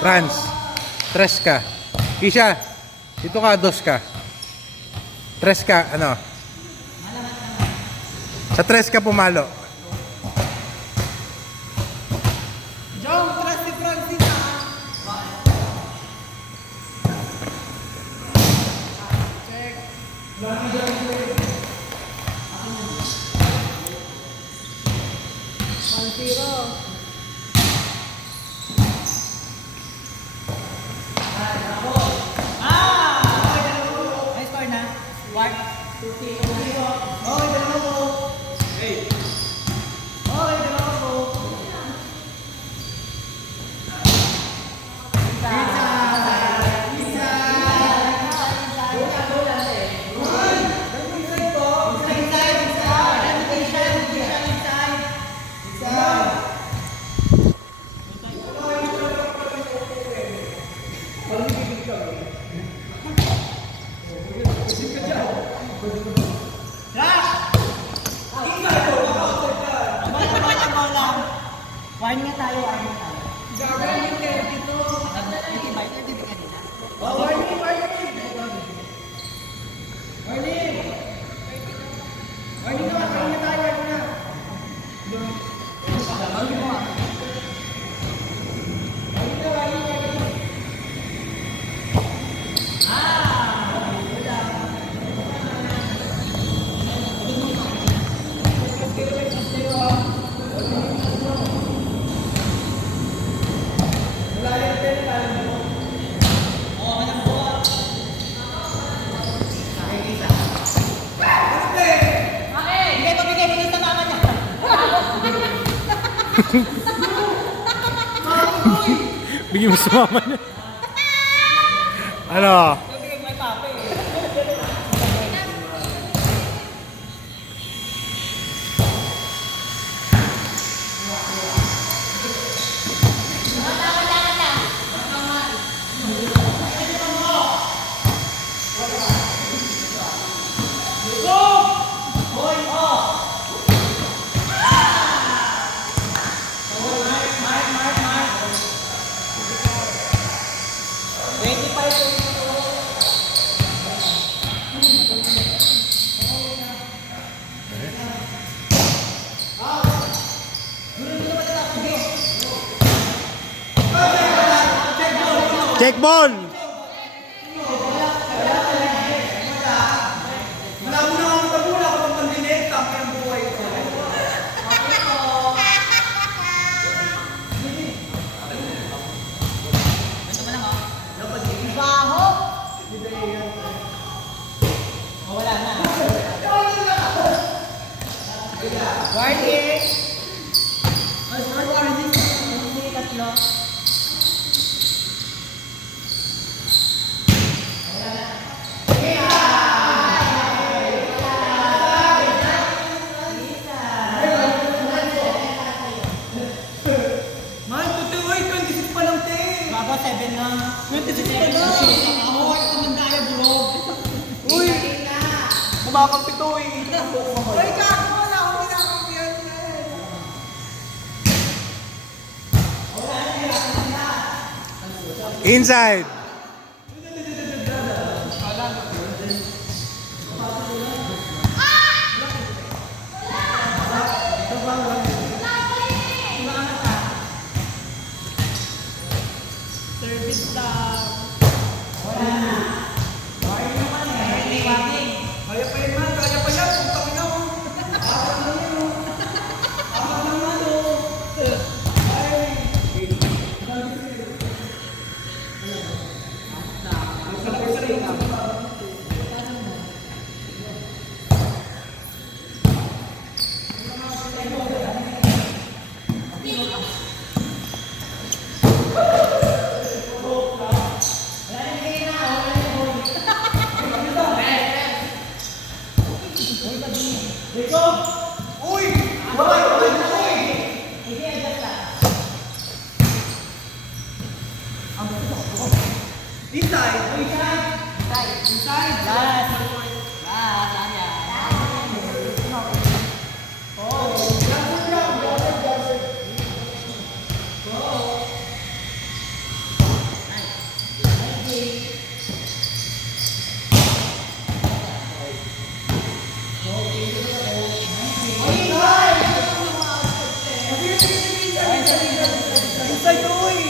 Franz, 3 ka. Isha, dito ka, 2 ka. 3 ka, ano? Sa 3 ka pumalo. Jong, tras si Francis na. Check. 1-0. Wine nga tayo, wine nga tayo. Gagawin yung 32. Nag-invite na dito kanina. Warning! Warning na, wine nga tayo, wine na. Bigyan mo sa mama niya. Ano? Check ball! Warning! Warning! Tatlo. Man, tutuloy, 26 pa lang, te. Baba, 7 lang. 26 pa lang. Ako, kumandaya, bulog. Uy! Kumakampito, eh. Uy, kako, wala akong pinakampiyan, eh. Inside! Uy! Wala! Inside, uy!